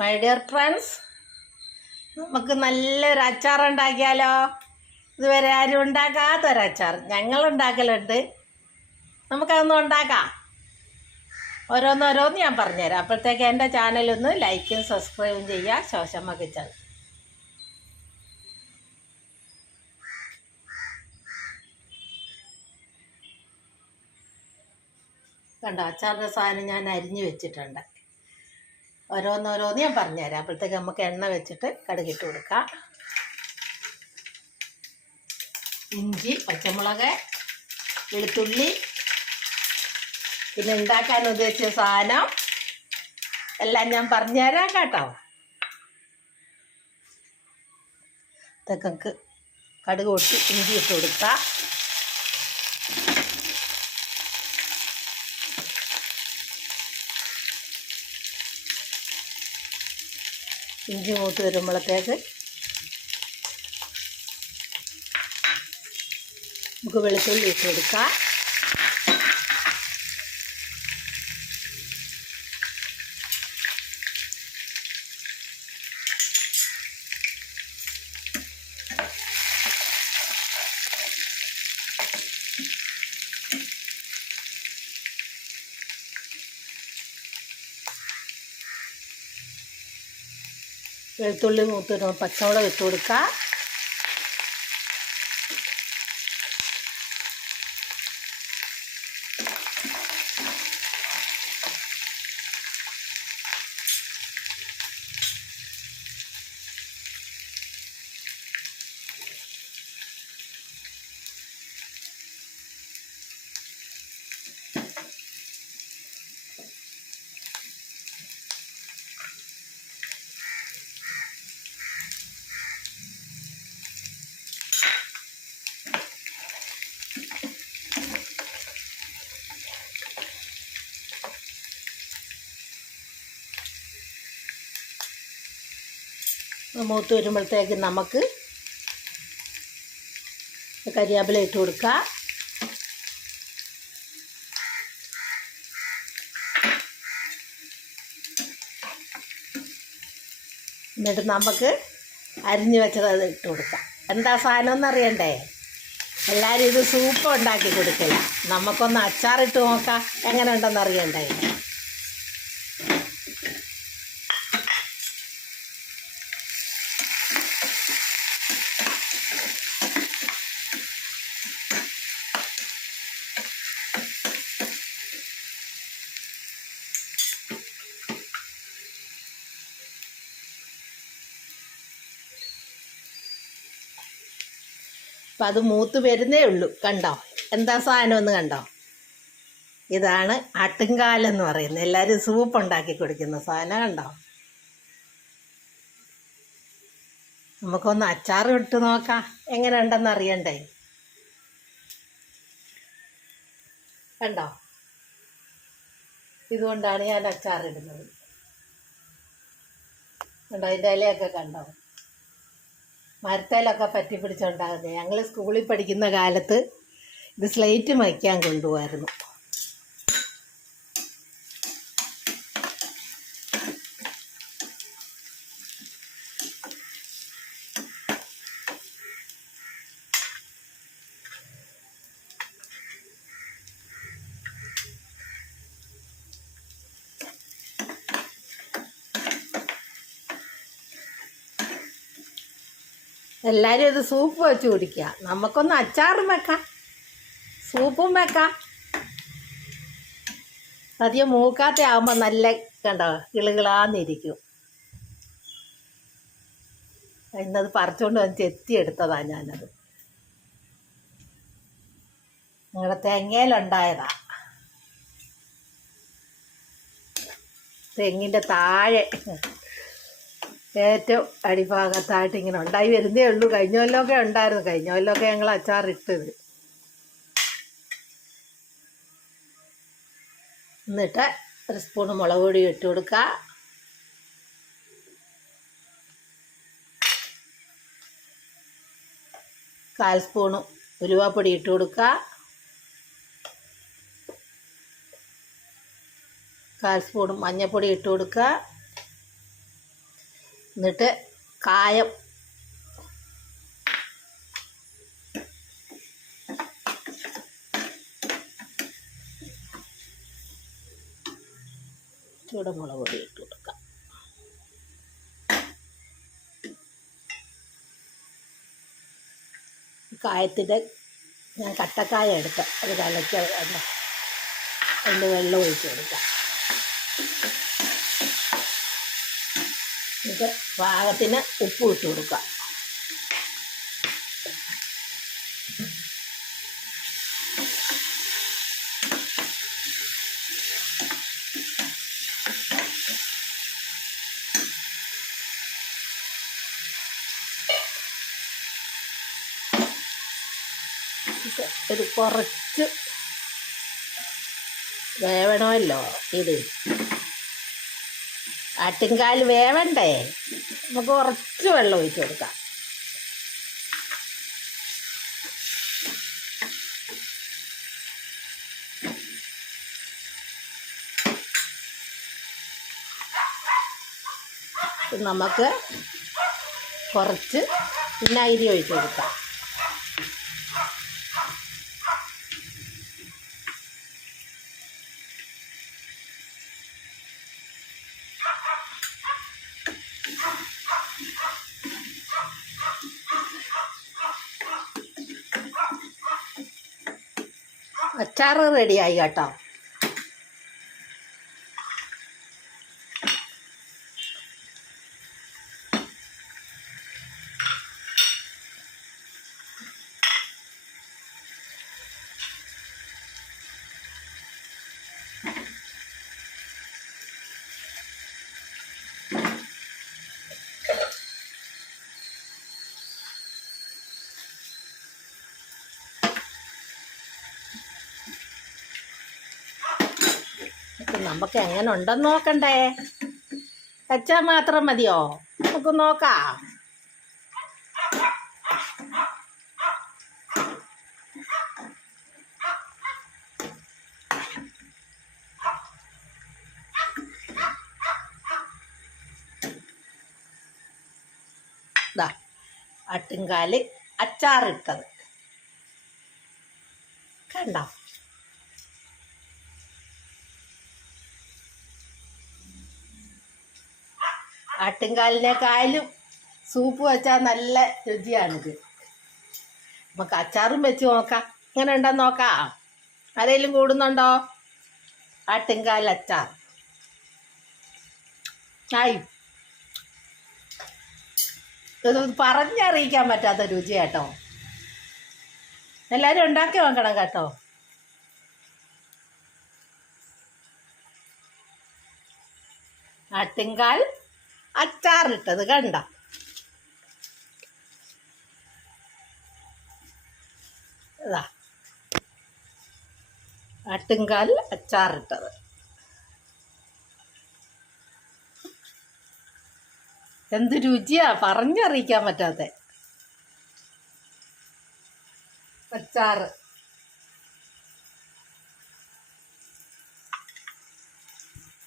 My dear friends നമുക്ക് നല്ലൊരു അച്ചാർ ഉണ്ടാക്കിയാലോ? ഇതുവരെ ആരും ഉണ്ടാക്കാത്തൊരു അച്ചാർ ഞങ്ങൾ ഉണ്ടാക്കലുണ്ട് നമുക്കതൊന്നും ഉണ്ടാക്കാം. ഓരോന്നോരോന്ന് ഞാൻ പറഞ്ഞുതരാം. അപ്പോഴത്തേക്ക് എന്റെ ചാനലൊന്ന് ലൈക്കും സബ്സ്ക്രൈബും ചെയ്യുക. ശോശമ്മ കിച്ചൺ കണ്ടോ? അച്ചാറിന്റെ സാധനം ഞാൻ അരിഞ്ഞു വെച്ചിട്ടുണ്ട്. ഓരോന്നോരോന്ന് ഞാൻ പറഞ്ഞുതരാം. അപ്പോഴത്തേക്ക് നമുക്ക് എണ്ണ വെച്ചിട്ട് കടുകിട്ട് കൊടുക്കാം. ഇഞ്ചി പച്ചമുളക് വെളുത്തുള്ളി. പിന്നെ ഉണ്ടാക്കാൻ ഉദ്ദേശിച്ച സാധനം എല്ലാം ഞാൻ പറഞ്ഞുതരാം കേട്ടോ. ഇതൊക്കെ കടുക് പൊട്ടി ഇഞ്ചി ഇട്ട് കൊടുക്കാം. ഇഞ്ചി മൂത്ത് വരുമ്പോഴത്തേക്ക് നമുക്ക് വെളുത്തുള്ളി ഇട്ട് കൊടുക്കാം വെളുത്തുള്ളി മൂത്ത് വരുമ്പോൾ പച്ചമുളക് ഇട്ട് കൊടുക്കുക മൂത്ത് വരുമ്പോഴത്തേക്ക് നമുക്ക് കരിയാപ്പില ഇട്ട് കൊടുക്കുക എന്നിട്ട് നമുക്ക് അരിഞ്ഞു വെച്ചത് അത് ഇട്ട് കൊടുക്കാം. എന്താ സാധനം എന്നറിയണ്ടേ എല്ലാവരും ഇത് സൂപ്പ് ഉണ്ടാക്കി കൊടുക്കില്ല നമുക്കൊന്ന് അച്ചാറിട്ട് നോക്കാം. എങ്ങനെ ഉണ്ടെന്ന് അറിയണ്ടേ? അപ്പം അത് മൂത്ത് വരുന്നേ ഉള്ളൂ. കണ്ടോ? എന്താ സാധനം ഒന്ന് കണ്ടോ? ഇതാണ് ആട്ടുംകാലെന്ന് പറയുന്നത്. എല്ലാവരും സൂപ്പ് ഉണ്ടാക്കി കൊടുക്കുന്ന സാധനം കണ്ടോ? നമുക്കൊന്ന് അച്ചാർ ഇട്ട് നോക്കാം. എങ്ങനെ ഉണ്ടെന്ന് അറിയണ്ടേ? കണ്ടോ? ഇതുകൊണ്ടാണ് ഞാൻ അച്ചാറിടുന്നത് കണ്ടോ? ഇതിന്റെ ഇലയൊക്കെ കണ്ടോ? മരത്തേലൊക്കെ പറ്റി പിടിച്ചുണ്ടാകുന്നത് ഞങ്ങൾ സ്കൂളിൽ പഠിക്കുന്ന കാലത്ത് ഇത് സ്ലേറ്റ് മയ്ക്കാൻ കൊണ്ടുപോകായിരുന്നു എല്ലാവരും ഇത് സൂപ്പ് വെച്ച് കുടിക്കുക. നമുക്കൊന്ന് അച്ചാറും വെക്കാം. സൂപ്പും വെക്കാം. അധികം മൂക്കാത്ത ആകുമ്പോൾ നല്ല കണ്ടോ? കിളുകിളാന്നിരിക്കും. ഇന്നത് പറിച്ചുകൊണ്ട് വന്ന് ചെത്തിയെടുത്തതാണ് ഞാനത്. നിങ്ങളുടെ തെങ്ങയിലുണ്ടായതാ തെങ്ങിന്റെ താഴെ. ഏറ്റവും അടിഭാഗത്തായിട്ട് ഇങ്ങനെ ഉണ്ടായി വരുന്നേ ഉള്ളൂ. കഴിഞ്ഞ കൊല്ലമൊക്കെ ഉണ്ടായിരുന്നു. കഴിഞ്ഞ കൊല്ലമൊക്കെ ഞങ്ങൾ അച്ചാറിട്ടത്. എന്നിട്ട് ഒരു സ്പൂൺ മുളക് പൊടി ഇട്ട് കൊടുക്കുക കാൽ സ്പൂണ് ഉലുവാപ്പൊടി ഇട്ട് കൊടുക്കുക കാൽ സ്പൂൺ മഞ്ഞൾപ്പൊടി ഇട്ട് കൊടുക്കുക എന്നിട്ട് കായം. ചൂടമുളക് പൊടി ഇട്ട് കൊടുക്കാം. കായത്തിന്റെ ഞാൻ കട്ടക്കായ എടുക്കാം അത് കലക്കി അതിന്റെ വെള്ളം ഒഴിച്ച് കൊടുക്കാം. എന്നിട്ട് പാകത്തിന് ഉപ്പ് ഇട്ട് കൊടുക്കാം. ഒരു കുറച്ച് വേവണമല്ലോ ഇത്. ആട്ടിൻകാൽ വേവണ്ടേ? നമുക്ക് കുറച്ച് വെള്ളം ഒഴിച്ച് കൊടുക്കാം. നമുക്ക് കുറച്ച് വിനാഗിരി ഒഴിച്ച് കൊടുക്കാം. അച്ചാറ് റെഡിയായി കേട്ടോ. ഇത് നമുക്ക് എങ്ങനെ ഉണ്ടെന്ന് നോക്കണ്ടേ? വെച്ചാൽ മാത്രം മതിയോ? നമുക്ക് നോക്കാം. ദാ ആട്ടിൻകാൽ അച്ചാറിട്ടത്. കണ്ടോ? ആട്ടിൻകാലിനേക്കാളും സൂപ്പ് വെച്ചാൽ നല്ല രുചിയാണിത്. നമുക്ക് അച്ചാറും വെച്ച് നോക്കാം. ഇങ്ങനെ ഉണ്ടോ നോക്കാം. ആരെങ്കിലും കൂടുന്നുണ്ടോ? ആട്ടിൻകാൽ അച്ചാർ. ആയി. ഇത് പറഞ്ഞറിയിക്കാൻ പറ്റാത്ത രുചി കേട്ടോ. എല്ലാവരും ഉണ്ടാക്കി നോക്കണം കേട്ടോ. ആട്ടിൻകാൽ അച്ചാറിട്ടത് കണ്ട. ഇതാ. ആട്ടിൻകാൽ അച്ചാറിട്ടത്. എന്ത് രുചിയാ? പറഞ്ഞറിയിക്കാൻ പറ്റാത്ത. അച്ചാറ്.